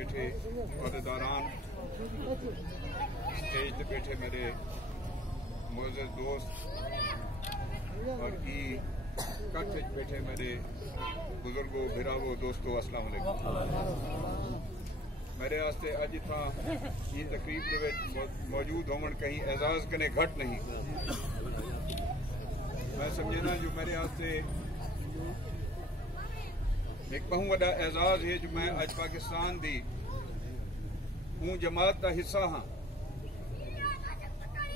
बैठे अहदेदारान, स्टेज पे बैठे मेरे मोअज़्ज़ज़ दोस्त और ई कच्छ बैठे मेरे बुजुर्गो भिरावो दोस्तों, अस्सलाम वालेकुम। मेरे वास्ते अज इतना ये तकरीब के मौजूद होवन कहीं एजाज कने घट नहीं। मैं समझना जो मेरे वास्ते एक बहु वड़ा एजाज है जो मैं अज पाकिस्तान दी हूँ जमात का हिस्सा हाँ,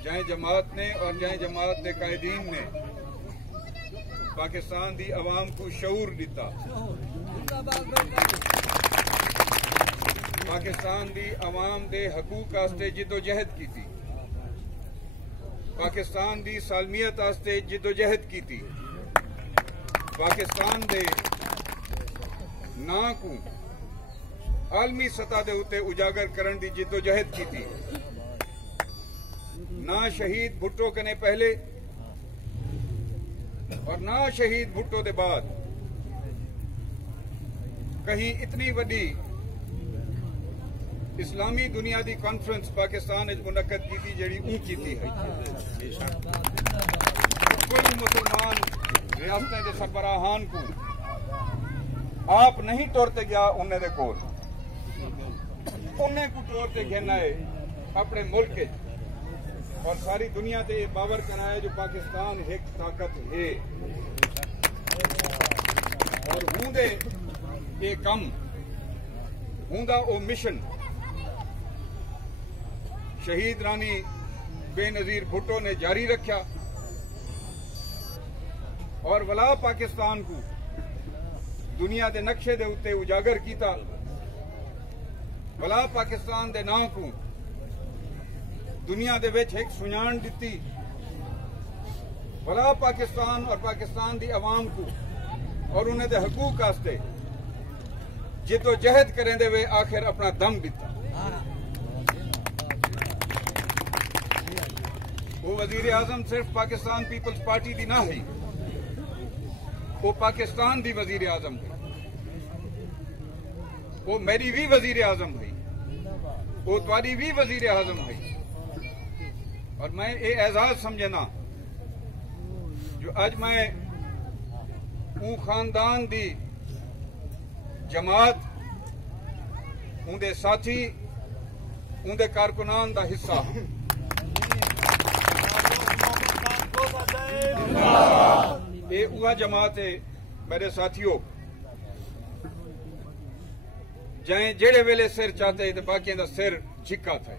जै जमात ने और जै जमात के कायदीन ने पाकिस्तान दी अवाम को शऊर दिता, पाकिस्तान दी अवाम दे हकूक आस्ते जिदोजहद की थी, पाकिस्तान दी सालमियत आस्ते जिदोजहद की थी, पाकिस्तान दे ना को आलमी सतह दे उत्ते उजागर करन दी जिदोजहद की थी। ना शहीद भुट्टो कने पहले और ना शहीद भुट्टो दे बाद कहीं इतनी बड़ी इस्लामी दुनिया दी कॉन्फ्रेंस पाकिस्तान मुनक्कद की थी जड़ी ऊंची थी है। कोई मुसलमान रियासतें दे सरबराहान को आप नहीं तोड़ते गया उन्हें दे कोल, उन्हें को तोड़ते घेना है अपने मुल्क के और सारी दुनिया से ये बावर करना है जो पाकिस्तान एक ताकत है और हूंदे ये कम हूंदा ओ मिशन शहीद रानी बेनजीर भुट्टो ने जारी रखा और वला पाकिस्तान को दुनिया के नक्शे दे उत्ते उजागर किया, वला पाकिस्तान दे नाम को दुनिया दे विच एक सुझाण दिती, वला पाकिस्तान और पाकिस्तान दी अवाम को और उन्हें दे हकूक आस्ते जिदोजहद करेंदे वे आखिर अपना दम दिता। वो वजीर आजम सिर्फ पाकिस्तान पीपल्स पार्टी दी ना है, वो पाकिस्तान दी वजीर आजम है, वो मेरी भी वजीर आजम है, वो तुम्हारी भी वजीर आजम है। और मैं ये एजाज समझना जो आज मैं खानदान दी जमात उनके साथी उनके कारकुनान का हिस्सा ये उहा जमात है मेरे साथियों जै जेड़े वेले सिर चाहते तो बाकी का सिर झिका था,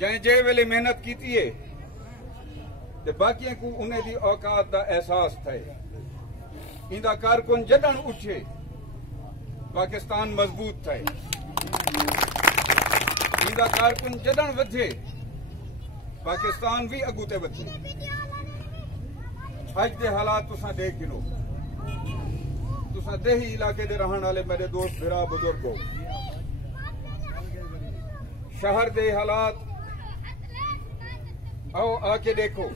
जै जे वेले मेहनत की है तो बाकी को उन्हें दी औकात का एहसास थे। इंदा कारकुन जडन उठे पाकिस्तान मजबूत थे, इंदा कारकुन जडन वधे पाकिस्तान भी अगूते वधे। अज के हालात तुसा देख गिनो, तुसा देही इलाके दे रहने वाले मेरे दोस्त भिरा बुजुर्गो, शहर दे हालात आओ आके देखो।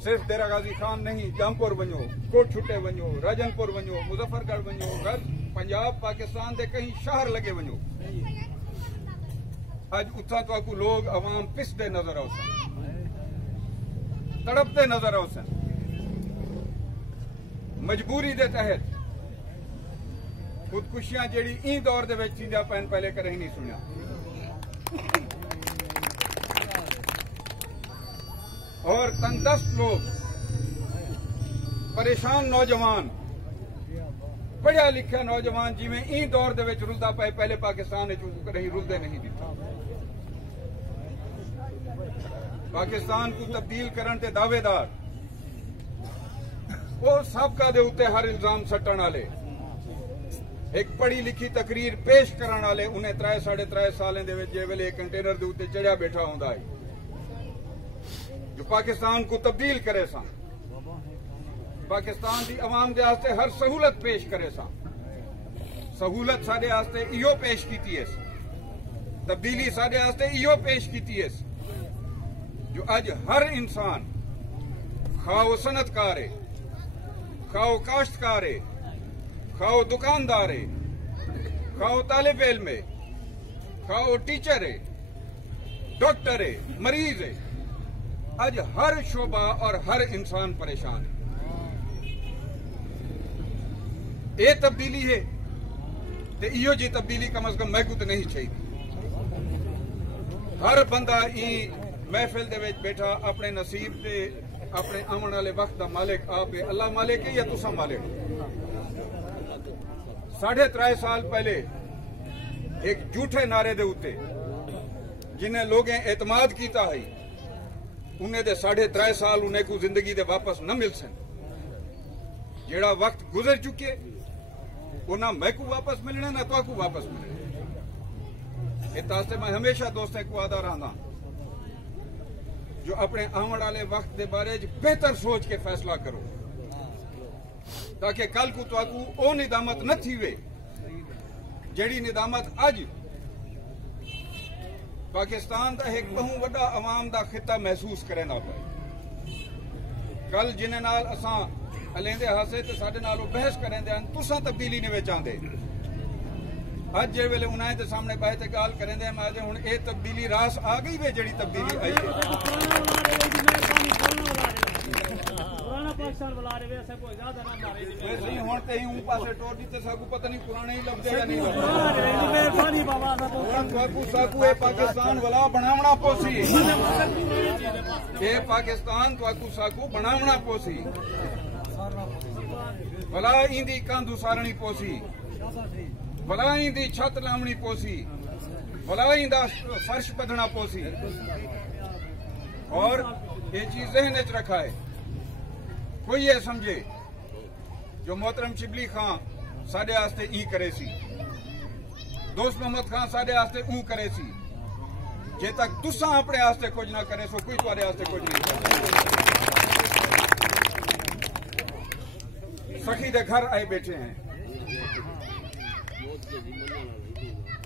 सिर्फ देरा गाजी खान नहीं, जामपुर वनो, कोट छुटे वनो, राजनपुर वनो, मुजफ्फरगढ़ वनो, पंजाब पाकिस्तान के कहीं शहर लगे वनो, अज उथा तो लोग अवाम पिसते नजर आओ सन, तड़पते नजर आओ सन। मजबूरी के तहत खुदकुशियां जेड़ी ई दौर दे विच थींदियां पैन पहले करें नहीं सुनिया। और तंदस्त लोग, परेशान नौजवान, पढ़िया लिखा नौजवान जिमें ई दौर दे विच रुलदा पे पहले पाकिस्तान कहीं रुलदे नहीं दिता। पाकिस्तान को तब्दील करने के दावेदार वो सबका दे उत्ते हर इल्जाम सट्टण वाले, एक पढ़ी लिखी तकरीर पेश करने वाले उन्हें 3-3.5 सालें दे विच जे वेले एक कंटेनर दे उत्ते चढ़िया बैठा होंदा है जो पाकिस्तान को तब्दील करे सा, पाकिस्तान की अवाम के वास्ते हर सहूलत पेश करे सा। सहूलत साडे वास्ते इहो पेश कीती है, तब्दीली साडे वास्ते इहो पेश कीती है जो अज हर इंसान खाओ सनतकार है, खाओ काश्तकार है, खाओ दुकानदार है, खाओ तालिब इल्म है, खाओ टीचर है, डॉक्टर है, मरीज है, आज हर शोबा और हर इंसान परेशान है। ये तब्दीली है ते इहो जी तब्दीली कम अज कम महकू तो नहीं चाहिए। हर बंदा ई महफिल दे विच बैठा अपने नसीब ते अपने आने वाले वक्त का मालिक आप है। अल्लाह मालिक है या तुसा मालिक? 3.5 साल पहले एक झूठे नारे दे उत्ते जिन्हें लोगें एतमाद किया है उन्हें दे 3.5 साल उन्हें को जिंदगी दे वापस न मिल सन। जेड़ा वक्त गुजर चुके वो ना मैं को वापस मिलना ना तो वापस मिलना। इस वास्ते मैं हमेशा दोस्तों को आदा रहा जो अपने आने वाले वक्त के बारे बेहतर सोच के फैसला करो ताकि कल को तो निदामत न थी वे जेड़ी निदामत अज पाकिस्तान का एक बहु वड्डा अवाम का खिता महसूस करे ना पाए। कल जिन्हें नाल असां अलेंदे हासे ते साडे नाल बहस करेंदे हन तुसां तब्दीली नहीं चाहते। अज जे वेले उन्हें ते सामने बाहे ते गाल करेंदे मैं हुण ये तब्दीली रास आ गई वे जेड़ी तब्दीली आई है। वैसे ही हुण ते ही ऊं पासे टोर दी ते साकू पता नहीं पुराने ही लफदे या नहीं लफदे। हुण साकू ये पाकिस्तान वाला बनावना पोसी, ये पाकिस्तान तुआकू साकू बनावना पोसी, भला इंदी कंध उसारणी पोसी, भला इंदी छत लावनी पोसी, भला इंदा फर्श बदना पोसी। और ये चीज जहन च रखा है कोई ये समझे जो मोहतरम शिबली खां साडे आस्ते ई करे सी, दोस्त मोहम्मद खान साडे आस्ते ऊ करे सी, जे तक तुसा अपने आस्ते कुछ ना करे सो कोई तुहाडे आस्ते कुछ नहीं करे। सखी दे घर आए बैठे हैं।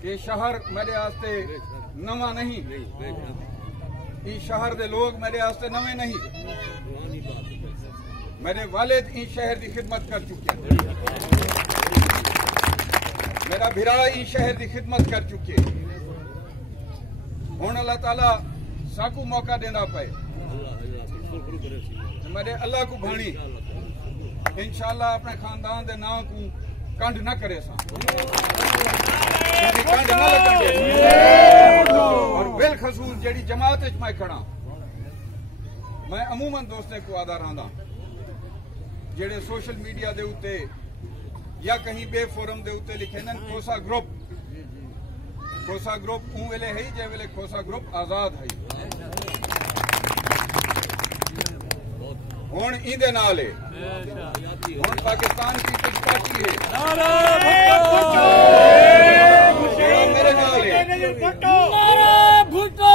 ये शहर मेरे आस्ते नवा नहीं, ये शहर दे लोग मेरे आस्ते नवे नहीं। मेरे वालिद इस शहर की खिदमत कर चुके हैं, मेरा भिरा इस शहर की खिदमत कर चुके। हुण अल्लाह ताला साकू मौका देना पाए मेरे अल्लाह को भाणी इंशाअल्लाह अपने खानदान के नाम को कंड न करे सा कंड न लगन। और बिलखसूस जेड़ी जमात मैं खड़ा मैं अमूमन दोस्तों को आदा रहा जेड़े सोशल मीडिया दे उत्ते या कहीं बे फोरम दे उत्ते लिखे न खोसा ग्रुप ऊ वेले है जे वेले खोसा ग्रुप आजाद है। हुण इंदे नाल है हुण पाकिस्तान की कुछ पार्टी है मेरे नाल है भुट्टो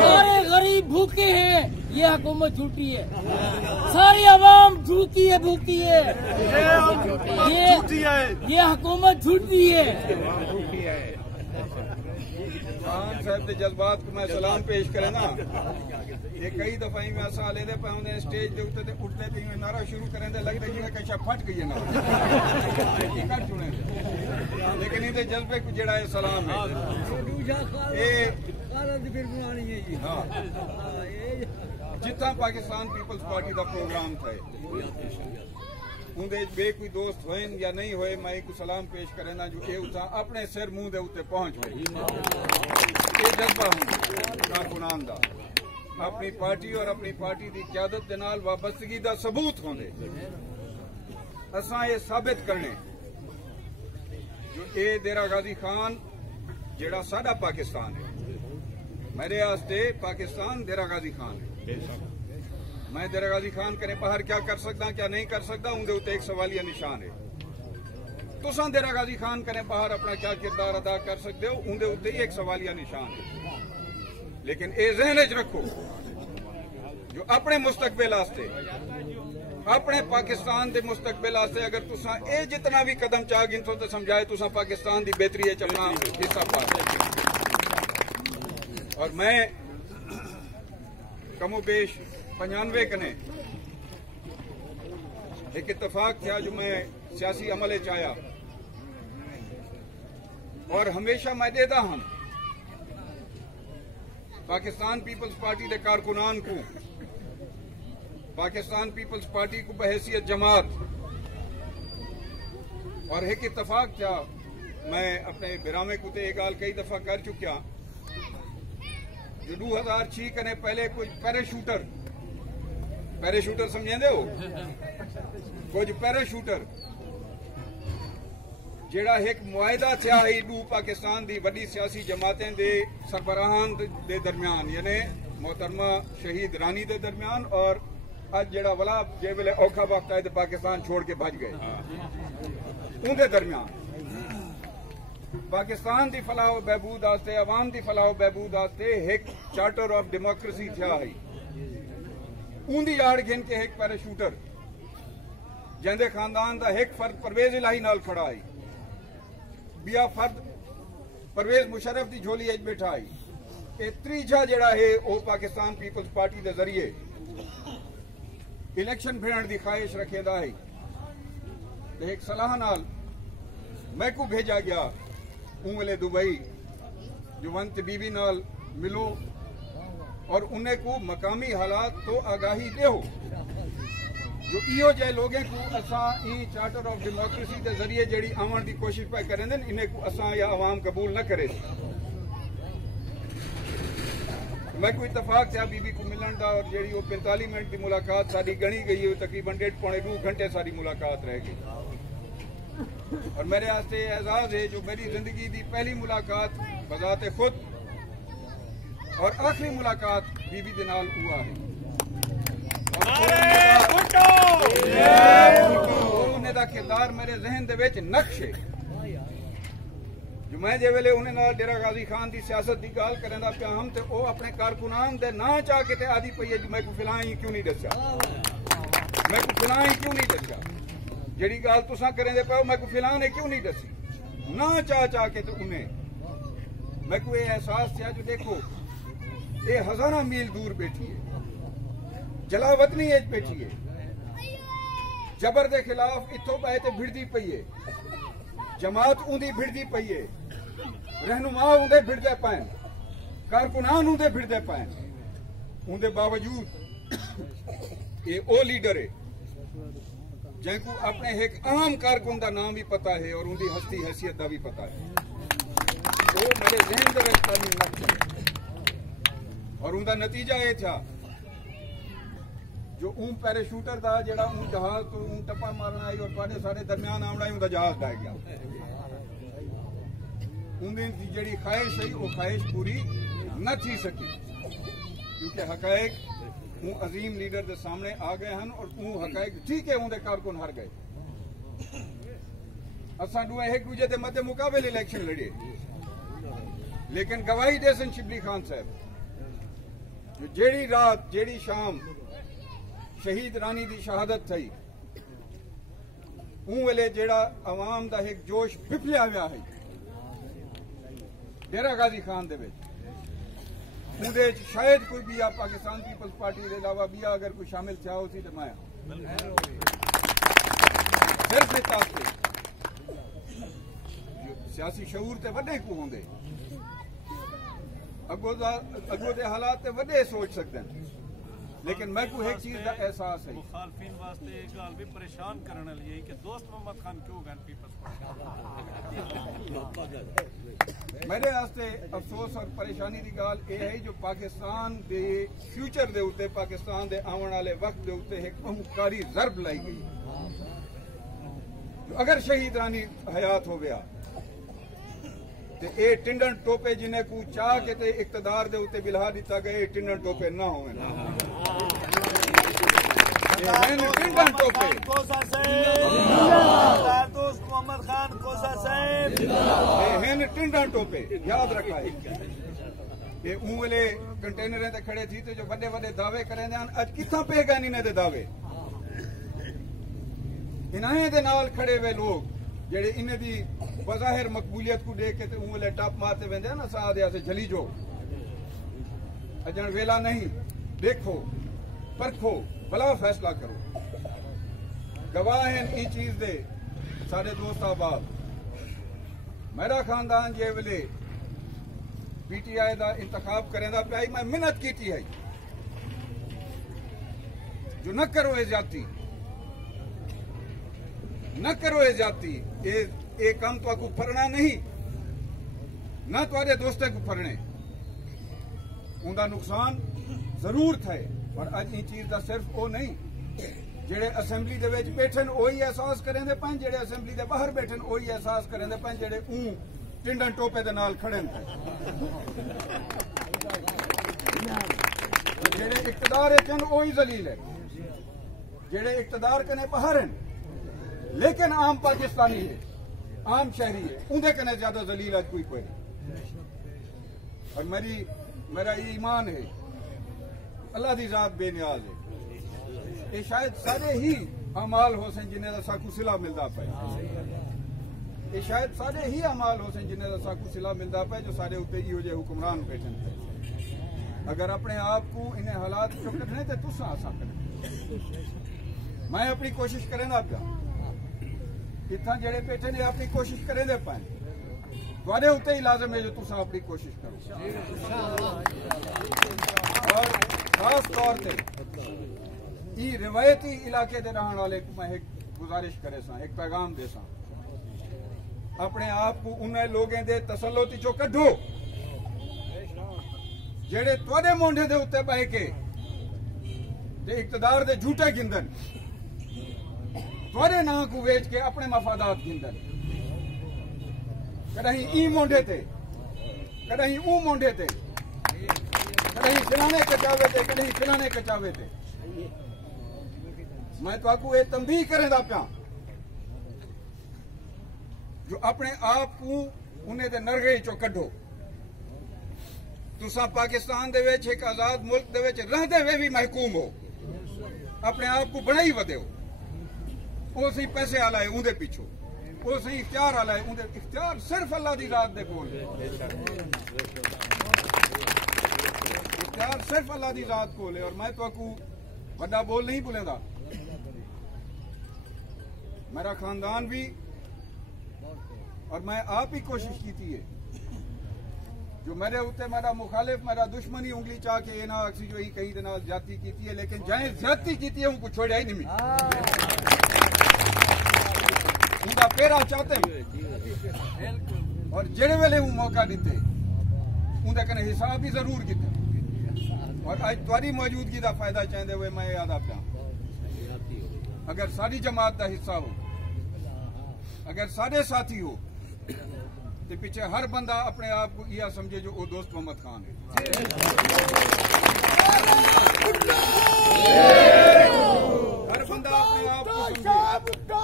सारे गरीब भूखे हैं। ये हुकूमत झूठी है, सारी आवाम झूठी है, भूखी है। ये हुकूमत झूठी है। खान साहब के जज्बात को मैं सलाम पेश करे ना। ये कई दफा ही मैं साले दे पाउंदे स्टेज दे उत्ते ते उठते ते नारा शुरू करें ते लगदा जिवें कशा फट गई है ना हकीकत सुने। लेकिन इहदे जज्बे को जेड़ा है सलाम है। हाँ जितना पाकिस्तान पीपल्स पार्टी का प्रोग्राम था उनके बे कोई दोस्त होए या नहीं होए मैं को सलाम पेश करे ना जो ये उता अपने सिर मुंह दे उत्ते पहुंच गए। ये जज्बा कारकुनान दा अपनी पार्टी और अपनी पार्टी की क्यादत के नाल वाबस्तगी का सबूत होंदे असां ये साबित करने जो ये डेरा गाजी खान जेड़ा साडा पाकिस्तान है मेरे आस्ते पाकिस्तान डेरा गाजी खान है। मैं डेरा गाजी खान कने बाहर क्या कर सकता क्या नहीं कर सकता उनके उत्ते एक सवालिया निशान है। तुसां डेरा गाजी खान कने बाहर अपना क्या किरदार अदा कर सकते हो उनके उत्ते एक सवालिया निशान है। लेकिन ये जहन च रखो जो अपने मुस्तकबिल आस्ते अपने पाकिस्तान के मुस्तकबिल आस्ते अगर तुसां ये जितना भी कदम चाह गिनसो तो समझाए तुसां पाकिस्तान की बेहतरी अपना हिस्सा पा। और मैं कमोबेश 95 कने एक इतफाक था जो मैं सियासी अमल चाया और हमेशा मैं देता हम पाकिस्तान पीपल्स पार्टी के कारकुनान को, पाकिस्तान पीपल्स पार्टी को बहैसियत जमात और एक इतफाक था। मैं अपने बिरामे को एक गाल कई दफा कर चुका जो 2006 कने पहले कुछ पैराशूटर समझेंदे हो, कुछ पैराशूटर जेड़ा एक मुआहदा था ही दू पाकिस्तान दी वड्डी सियासी जमातें दे सरबराहान दे दरमियान, यानी मोहतरमा शहीद रानी दे दरमियान और अज जेड़ा वाला जे वेले औखा वक्त आए तो पाकिस्तान छोड़ के भज गए उनके दरमियान पाकिस्तान की फलाह बहबूद आस्ते, अवाम की फलाह बहबूद आस्ते एक चार्टर ऑफ डेमोक्रेसी था ही। उनकी आड़ गिन के एक पैराशूटर जिंदे खानदान का एक फर्द परवेज इलाही नाल खड़ा है, बिया फर्द परवेज मुशर्रफ की झोली अच बैठा है। ये त्रीजा जड़ा है वो पाकिस्तान पीपल्स पार्टी के जरिए इलेक्शन भिड़न की ख्वाहिश रखेंदा है। एक सलाह नाल मैं को भेजा गया उंगले दुबई जुवंत बीबी नाल मिलो और उन्हें को मकामी हालात तो आगाही दे हो जो इो जे लोगों को असा ई चार्टर ऑफ डेमोक्रेसी के जरिए जड़ी आवन की कोशिश पे करें इन्हें को असा या अवाम कबूल न करे। मैं कोई इतफाक था बीबी को मिलन का और जी 45 मिनट की मुलाकात साड़ी गणी गई है, तकरीबन 1.5-2 घंटे सारी मुलाकात रह गई और मेरे वास्ते एजाज है जो मेरी जिंदगी की पहली मुलाकात बजाते खुद और आखिरी मुलाकात बीबी के नाल हुआ है और उन्हें दा किरदार मेरे जहन दे विच नक्श है जो मैं जे वेले उन्हें नाल डेरा गाजी खान की सियासत की गाल करेंदा पिया हम ते ओ अपने कारकुनान दे ना चाह के ते आदि पई है मैं को फिलहाल क्यों नहीं दस्या, मैं को फिलहाल क्यों नहीं दस्या जड़ी गाल तुसा करेंदे पाओ मैं को फिलहाल ने क्यों नहीं दसी ना चाह के तो उन्हें मैं को एहसास था जो देखो ये हजारा मील दूर बैठी है, जलावतनी एज बैठी है, जबर के खिलाफ इतों पाए तो भिड़ती पई है, जमात ऊंदी भिड़ती पई है, रहनुमा ऊंदे भिड़ते पाए, कारकुनान ऊंदे भिड़ते पाए, ऊंदे बावजूद ये ओ लीडर है जिनको अपने एक आम कारकुन का नाम भी पता है और उनकी हस्ती हैसियत का भी पता है। तो मेरे जहन के नक्श है और उनका नतीजा ये था जो पैराशूटर था जरा जहाज तो टप्पा मारना आई और थोड़े सारे दरमियान आवना उनका जहाज ढह गया। उनकी जी ख्वाहिश है वो ख्वाहिश पूरी न थी सकी क्योंकि हकायक अजीम लीडर के सामने आ गए हैं और हकायक ठीक है उनके कारकुन हार गए। असा एक दूजे के मध्य मुकाबले इलेक्शन लड़े लेकिन गवाही दे सन शिबली खान साहब जो जेड़ी रात जेड़ी शाम शहीद रानी की शहादत थी वेले जेड़ा अवाम का एक जोश बिफलिया हुआ है डेरा गाजी खान दे शायद कोई भी पाकिस्तान पीपल्स पार्टी के अलावा भी अगर कोई शामिल था उसी तो मैं सिर्फ सियासी शऊर ते वड्डे को होंगे अगो दे हालात ते वड्डे सोच सकते हैं लेकिन मैं को एक चीज का एहसास है मुखालफिन वास्ते एक गाल भी परेशान करने लिए कि दोस्त मोहम्मद खान क्यों गए पीपल्स पार्टी। मेरे वास्ते अफसोस और परेशानी की गाल यह है जो पाकिस्तान के फ्यूचर के उत्ते पाकिस्तान के आने वाले वक्त के उत्ते एक अहंकारी जरब लाई गई। अगर शहीद रानी हयात हो गया तो ये टिंडन टोपे जिन्हें को चाह के ते इकतदार के उत्ते बिल्हा दिता गया टिंडन टोपे ना हो टिंडन टोपे टिंडन टोपे याद रखा है ये वेले कंटेनर ते खड़े थी तो जो बड़े बड़े दावे करें अज किथा पे गए इन्हें दे दावे इन्हें दे नाल खड़े हुए लोग जेड़े इन्हें दी बज़ाहिर मकबूलियत को देख के वेले टप मारते वेंदे ना सा दे जली जो अजन वेला नहीं देखो परखो भला फैसला करो गवाह हैं ई चीज दे सारे दोस्त आबाद मेरा खानदान जे वेले PTI का इंतखाब करेंदा पिया मैं मिन्नत की है जो न करो ये ज्यादती, न करो ये ज्यादती। ये काम तो आपको फरना नहीं, ना तुम्हारे दोस्ते को फरने, उनका नुकसान जरूर थे। पर अज इन चीज का सिर्फ वो नहीं जेड़े असेंबली दे विच बैठन वही एहसास करेंदे पन, जेड़े असेंबली दे बाहर बैठन वही एहसास करेंदे पन, जेड़े टिंडन टोपे दे नाल खड़े थे। जेड़े इक्तदार चन वही जलील है, जेड़े इक्तदार कने बाहर हैं लेकिन आम पाकिस्तानी है, आम शहरी है, उनके कने ज्यादा जलील आज कोई और मेरा ये ईमान है अल्लाह की जात बेनियाज है। ये शायद सारे ही अमाल हो सन जिन्हें का साकू सिला मिलता पे, ये शायद सारे ही अमाल हो सन जिन्हें का साकू सिला मिलता पे जो सारे उत्ते इहो जे हुक्मरान बैठे थे। अगर अपने आप को इन्हें हालात चो कढ़ने तो तुसा आसा करें। मैं अपनी कोशिश करें ना पिया, इतना जेड़े बैठे ने अपनी कोशिश करें दे पाए, वादे उत्ते ही लाजम है जो तुसा अपनी कोशिश करो। और खास तौर पर ये रिवायती इलाके दे रहने वाले मैं एक गुजारिश करे सा, एक पैगाम दे सा, अपने आप को उन्हें लोगों दे तसल्लुत चो कढो जेड़े तुहाडे मोंढे दे उत्ते बह के ते इक्तदार दे झूठे गिंदन, तुहाडे नां को वेच के अपने मफादात गिंदन। कहीं ई मोंढे थे, कहीं ऊ मोंढे थे, कहीं खिलाने कचावे थे, कहीं खिलाने कचावे थे। मैं तो आपको ये तंबीह करेंदा पिया जो अपने आप को उन्हें दे नरगे चो कढो। तुसा पाकिस्तान दे विच एक आजाद मुल्क दे विच रहते हुए भी महकूम हो, अपने आप को बनाई वधो, वो सही पैसे आला है उनके पिछो, वो सही इख्तियार आला है उनके इख्तियार सिर्फ अल्लाह की रात दे कोल, इख्तियार सिर्फ अल्लाह की रात कोल है। और मैं तो आपको बड़ा बोल नहीं बोलेगा, मेरा खानदान भी और मैं आप ही कोशिश की थी जो मेरे उत्ते मेरा मुखालिफ मेरा दुश्मनी उंगली चाह के ना अक्सी जो ही कहीं दिन ज्यादती की है, लेकिन जहाँ ज्यादती की है उनको छोड़ा ही नहीं मिली, उनका पेरा चाहते और जेड़े वेले वो मौका दीते उनके कने हिसाब भी जरूर किते। और आज तुम्हारी मौजूदगी का फायदा चाहते हुए मैं याद आता, अगर सारी जमात का हिस्सा हो, अगर सारे साथी हो तो पीछे हर बंदा अपने आप को यह समझे जो वो दोस्त मोहम्मद खान है। हर बंदा अपने आप को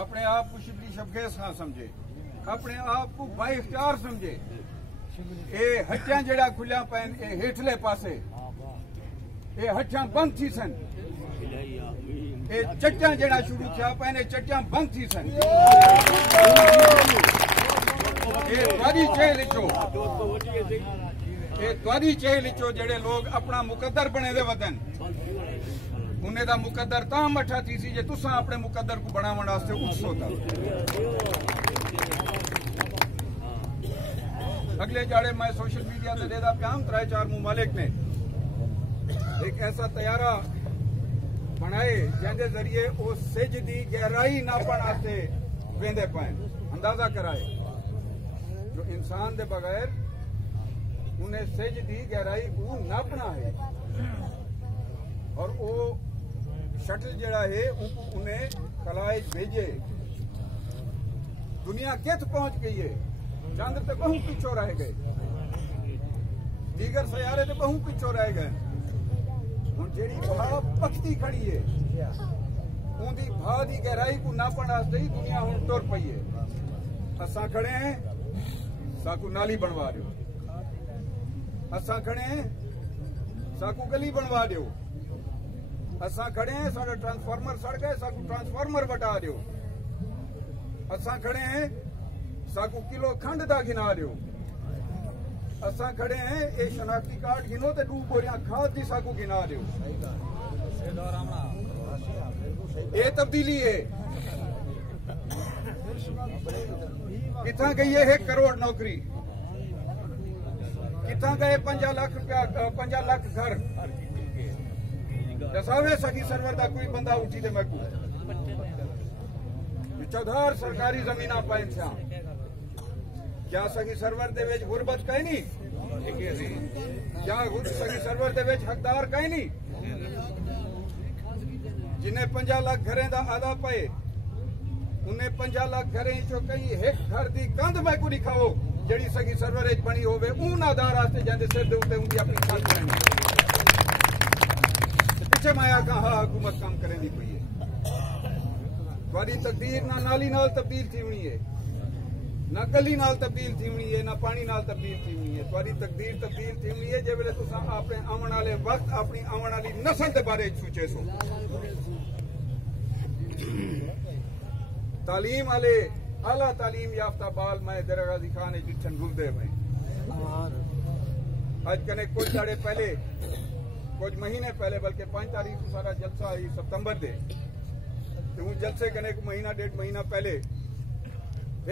अपने आप को शिबली शबखेज खां समझे, अपने आप को बाई इख्तियार समझे। ये हट्टियां जड़ा खुलिया पैन ये हेठले पासे ये हट्टियां बंद थी सन, ये चट्टियां जड़ा शुरू थिया पैन ये चट्टियां बंद थी सन। ये द्वारी चेह लिचो, ये द्वारी चेह लिचो जेड़े लोग अपना मुकद्दर बने दे वदन, उन्हें दा मुकद्दर तां मठा थी सी जे तुसा अपने मुकद्दर को बनावन वास्ते उत्सो था। अगले जाड़े मैं सोशल मीडिया से देदा प्याम 3-4 मुमालिक ने एक ऐसा तैयारा बनाए जिंदे जरिए वो सिज दी गहराई नापण वास्ते वेंदे पाए, अंदाजा कराए जो इंसान दे बगैर उन्हें सिज दी गहराई को नापना है। और वो शटल जड़ा है उन्हें खलाए भेजे, दुनिया कित पहुंच गई है, चंद्र तो बहु पिछो रह गए, दीगर सयारे तो बहु पिछो रह गए। हुण जेड़ी भाव पखती खड़ी है उनकी भाव की गहराई को नापण वास्ते ही दुनिया हुण तुर पई है। असां खड़े हैं साकू नाली बनवा दो, असां खड़े हैं साकू गली बनवा दो, असां खड़े हैं साडा ट्रांसफार्मर सड़ गए साकू ट्रांसफार्मर बटा दो, असां खड़े हैं साकू किलो खंड दा गिना दो। असां खड़े हैं ये शनाख्ती कार्ड गिनो तो 2 बोरियां खाद की साकू गिना दो। ये तब्दीली है। कितना गई है 1 करोड़ नौकरी, कितना गए 5 लाख रुपया 5 लाख घर दसावे सकी सरवर का कोई बंदा उठी तो मैं चौधार सरकारी जमीन पाइन थिया क्या सगी सरवर दे विच गुरबत कहीं नहीं, क्या सगी सरवर दे विच हकदार कहीं नहीं। जिन्हें 5 लाख घरें का आधा पे उन्हें 5 लाख घरें चो कहीं 1 घर की कंध मैं को दिखाओ जड़ी सगी सरवर बनी होवे ऊन आधार आस्ते जांदे सिर दे उत्ते उनकी अपनी छत करनी पिछे माया का हाँ हुकूमत काम करेंदी पई है। वारी तकदीर ना नाली नाल तब्दील थी हुई है, ना गली नाल तब्दील थी हुई है, ना पानी नाल तब्दील थी हुई है। वारी तकदीर तब्दील थी हुई है जे वेले तुसा अपने आवन वाले वक्त अपनी आवन वाली नस्ल के बारे सोचे सो। तालीम वाले आला तालीम याफ्ता बाल मैं दरगाजी खान जिठन गुलदे में आज कने कुछ साढ़े पहले कुछ महीने पहले बल्कि 5 तारीख को सारा जलसा आई सितंबर दे तो वो जलसे कने को महीना 1.5 महीना पहले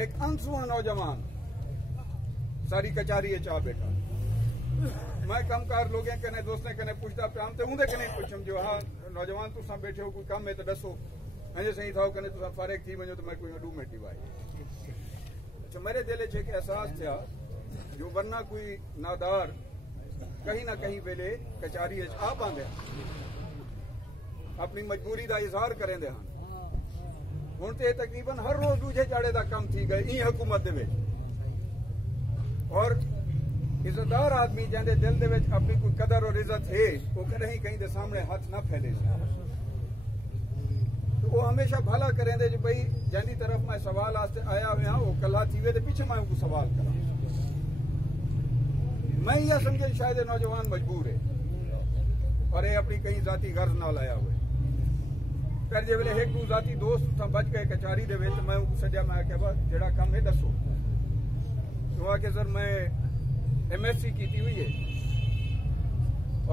एक अनसुआ नौजवान सारी कचारी चाह बैठा। मैं कमकार लोग कने दोस्तें कने पूछता प्याम तो उनके कने पूछम जो हाँ नौजवान तुसा बैठे हो कोई काम है तो दसो अजे सही था कने तुसा फारिग थी वञो तो मैं कोई अडू मेटी भाई। अच्छा मेरे दिल च एक एहसास थिया जो वरना कोई नादार कहीं ना कहीं वेले कचारी आ पांदे अपनी मजबूरी का इजहार करेंदे हैं। हुण ते तकरीबन हर रोज दूजे चाड़े का कम थी गए ई हुकूमत दे विच और इज्जतदार आदमी जिंदे दिल दे विच अपनी कोई कदर और इज्जत है वो कहीं कहीं दे सामने हाथ ना फैले तो वो हमेशा भला करेंदे जो भाई जंदी तरफ मैं सवाल आस्ते आया हुआ वो कला थी वे पीछे मैं उनको सवाल करा। मैं यह समझे शायद नौजवान मजबूर है और ये अपनी कहीं जाती गर्ज ना लाया हुए फिर जो वेले एक दो जाती दोस्त बच गए कचारी दे विच मैं उनको सद्या मैं क्या बस जेड़ा काम है दसो तो आके सर मैं MSc की हुई है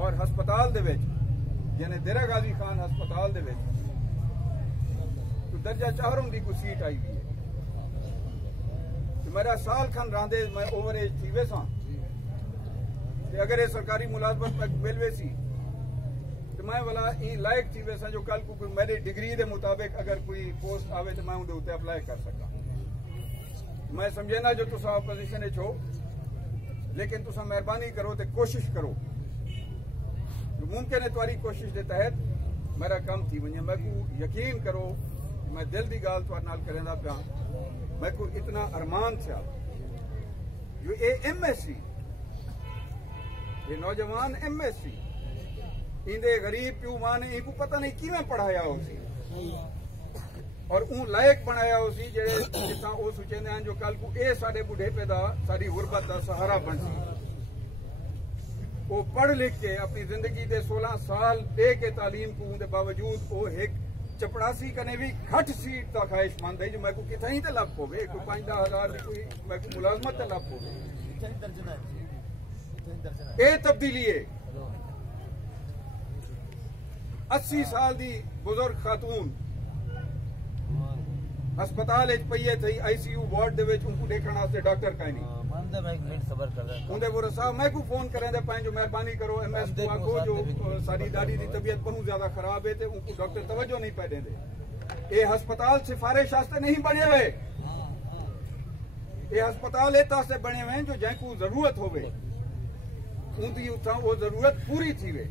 और हस्पताल दे विच यानी देरा गाजी खान हस्पताल दे विच तो दर्जा 4 की कोई सीट आई हुई है तो मेरा साल खन रांदे मैं ओवर एज थी वे सा अगर ये सरकारी मुलाजमत मिलवे सी तो मैं वाला ई लायक थी वैसा जो कल को मेरी डिग्री के मुताबिक अगर कोई पोस्ट आवे तो मैं उनके उत्ते अप्लाई कर सका। मैं समझे ना जो तुसा अपोजिशन हो लेकिन तुसा मेहरबानी करो तो कोशिश करो जो मुमकिन है तुम्हारी कोशिश के तहत मेरा काम थी वने। मैं को यकीन करो मैं दिल की गाल तुहाडे नाल करेंदा पिया मैं को इतना अरमान था जो ये MSc ये नौजवान MSc इंदे गरीब प्यू मां ने इनको पता नहीं किवें पढ़ाया उसी और ऊं लायक बनाया उसी जेड़े जिसा वो सोचेंदे हैं जो कल को ए साडे बुढ़ेपे दा सारी गुरबत दा सहारा बन सी। वो पढ़ लिख के अपनी जिंदगी दे 16 साल दे के तालीम को उनके बावजूद वो एक चपड़ासी कने भी घट सीट का ख्वाहिशमंद है जो मैं को किथे ही ते लभ होवे कोई 5-10 हजार की कोई मैं को मुलाजमत ते लभ होवे। ए तब्दीली है 80 साल दी बुजुर्ग खातून अस्पताल पईए थी ICU वार्ड दे विच उनको देखण वास्ते डॉक्टर काई नहीं उनके वो साहब मैं को फोन करेंदे पाए जो मेहरबानी करो MS को आखो जो साडी दादी दी तबीयत बहुत ज्यादा खराब है ते उनको डॉक्टर तवज्जो नहीं पै देंदे। ये अस्पताल सिफारिश वास्ते नहीं बने हुए ये अस्पताल इस वास्ते बने हुए जो जैको जरूरत होवे उनकी उठा वो जरूरत पूरी थी वे।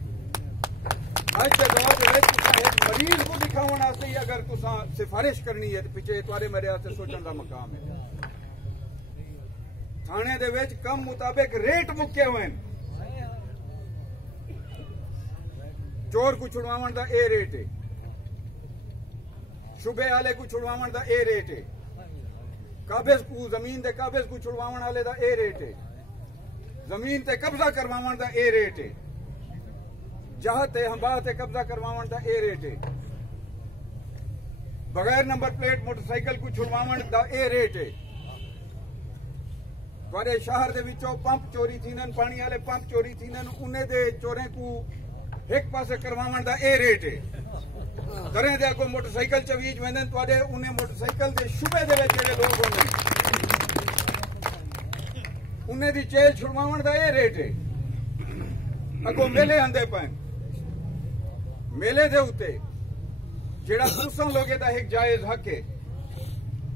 आज के दौर में एक मरीज को दिखाने वास्ते अगर तुसा सिफारिश करनी है तो पीछे तुम्हारे मेरे वास्ते सोचने का मकाम है। थाने दे विच कम मुताबिक रेट मुक्के हुए चोर को छुड़वावन का ए रेट है शुबे वाले को छुड़वावन का ए रेट है काबिज को जमीन दे काबिज को छुड़वावन वाले का ए रेट है जमीन ते कब्जा करवावन का ए रेट है जहां ते हंबा ते कब्जा करवावन का ए रेट है बगैर नंबर प्लेट मोटरसाइकिल को छुड़वावन का ए रेट है ਤੁਹਾਡੇ ਸ਼ਹਿਰ ਦੇ ਵਿੱਚੋਂ ਪੰਪ ਚੋਰੀ ਥੀਨਨ, ਪਾਣੀ ਵਾਲੇ ਪੰਪ ਚੋਰੀ ਥੀਨਨ, ਉਹਨੇ ਦੇ ਚੋਰੇ ਕੋ ਇੱਕ ਪਾਸੇ ਕਰਵਾਉਣ ਦਾ ਇਹ ਰੇਟ ਹੈ। ਦਰੇ ਦੇ ਅੱਗੋਂ ਮੋਟਰਸਾਈਕਲ ਚ ਵੀਜ ਵੰਦੇ ਤੁਹਾਡੇ ਉਹਨੇ ਮੋਟਰਸਾਈਕਲ ਦੇ ਸ਼ੁਬੇ ਦੇ ਵਿੱਚ ਜਿਹੜੇ ਲੋਕ ਹੁੰਦੇ ਉਹਨੇ ਦੀ ਚੇਲ ਛੁਡਵਾਉਣ ਦਾ ਇਹ ਰੇਟ ਹੈ। ਅੱਗੋਂ ਮੇਲੇ ਆਂਦੇ ਪਏ, ਮੇਲੇ ਦੇ ਉੱਤੇ ਜਿਹੜਾ ਤੁਸਾਂ ਲੋਗੇ ਦਾ ਇੱਕ ਜਾਇਜ਼ ਹੱਕ ਹੈ।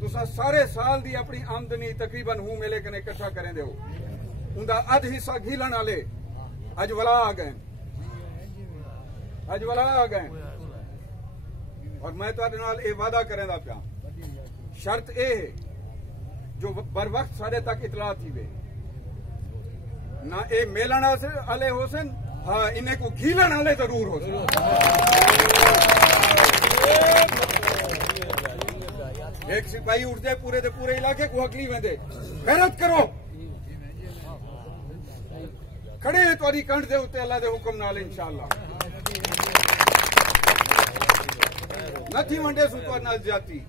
तुसा सारे साल दी अपनी आमदनी तकरीबन हूं मेले कने इकट्ठा करें दे उनका अध हिस्सा घीलन वाले अज वला आ गए, अज वला आ गए। और मैं तुहाडे नाल ये वादा करें दा पिया, शर्त ए है जो बर वक्त साडे तक इतला थी वे ना ये मेलन वाले होसन, हाँ इन्हें को घीलन वाले जरूर होसन। एक सिपाही उठते पूरे दे पूरे इलाके को हकली वेंदे, मेहनत करो, खड़े हैं तुहाडी कंठ दे उत्ते अल्लाह दे हुक्म नाल इंशाअल्लाह। नथी वंडे सु तुहाडे नाल ज्यादती।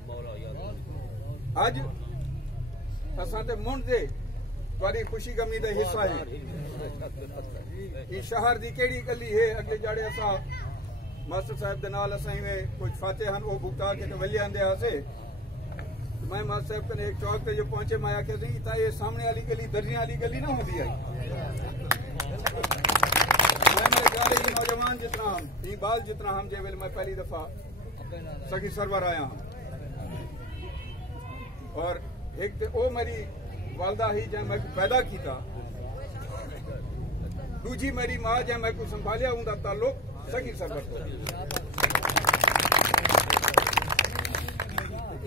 अज असां ते मुंड दे तुहाडी खुशी गमी दा हिस्सा है। इस शहर दी केड़ी गली है अगले जाड़े असां मास्टर साहब दे नाल असां इवें कुछ फाते हन वो भुगता के ते वली आंदे हासे। मैं मास्टर साहब कने एक चौक पे जो पहुंचे मैं आख्या सी इतना ये सामने वाली गली दर्जियां वाली गली ना होती आई। मैं मेरे ख्याल है नौजवान जितना हम बाल जितना हम जे मैं पहली दफा सखी सरवर आया हूं। और एक तो वो मेरी वालदा ही जै मैं पैदा किया, दूजी मेरी मां जै मैं को संभालिया उनका ताल्लुक सखी सरवर तो।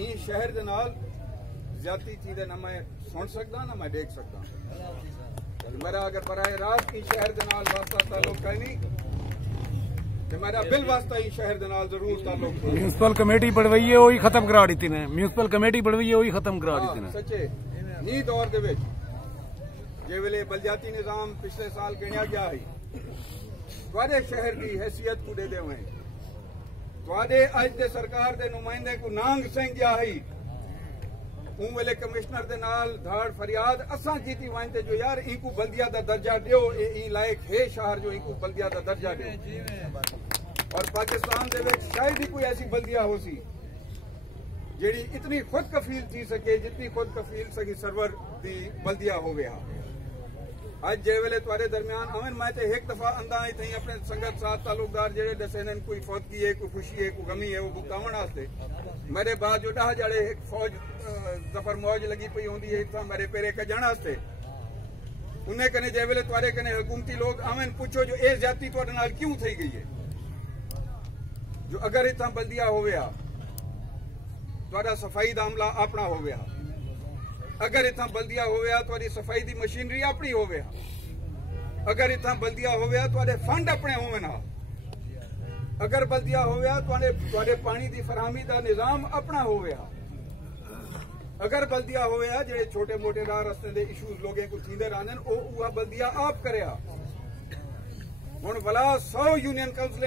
इस शहर के नाल ज्यादा चीजें ना मैं सुन सकता ना मैं देख सकता। मेरा अगर बराए रास्त इस शहर के नाल वास्ता ताल्लुक है नहीं तो मेरा बिल वास्ता इस शहर के नाल जरूर ताल्लुक। म्यूनसिपल कमेटी बढ़वाई है वही खत्म करा दी ने, म्यूनसिपल कमेटी बढ़वाई है वही खत्म करा दी ने। सच्चे नी दौर दे विच जे वेले बलदियाती निजाम पिछले साल गिणिया गया है, तुहाडे शहर की हैसियत को दे देवे तुहाडे अज दे सरकार दे नुमाइंदे को नांग सिंह गया है। उन वेले कमिश्नर दे नाल धाड़ फरियाद असां कीती वंते जो यार इनको बल्दिया दा दर्जा दियो, ई लायक है शहर जो इनको बल्दिया दा दर्जा दियो। और पाकिस्तान दे विच शायद ही कोई ऐसी बल्दिया हो सी जेड़ी इतनी खुद कफील थी सके जितनी खुद कफील सकी सरवर दी बल्दिया होवे। अज जे वेले तुहाडे दरमियान अमन मैं ते एक दफा अंदा ही थी अपने संगत साथ तालुकदार जेड़े दसे ने कोई फौतगी है कोई खुशी है कोई गमी है वो भुगतावन वास्ते मेरे बाद जो डाह जाड़े एक फौज जफर मौज लगी पई होंदी है मेरे पेरे कजण वास्ते उन्हें कने जे वेले तुहाडे कने हुकूमती लोग अमन पूछो जो ये ज्यादती तुहाडे नाल क्यों थई गई है। जो अगर इतना बल्दिया होवे तुहाडा सफाई दा अमला अपना होवे, अगर इतना बल्दिया होवे तुहाडी सफाई दी मशीनरी अपनी होवे, अगर इतना बल्दिया होवे तुहाडे फंड अपने होवन, अगर बल्दिया होवे तुहाडे पानी दी फरहमी दा निजाम अपना होवे, अगर बल्दिया होवे जेड़े छोटे मोटे राह रस्ते दे इशूज लोगों को थींदे रहंदे ओ बल्दिया आप करे। हुण भला 100 यूनियन काउंसिल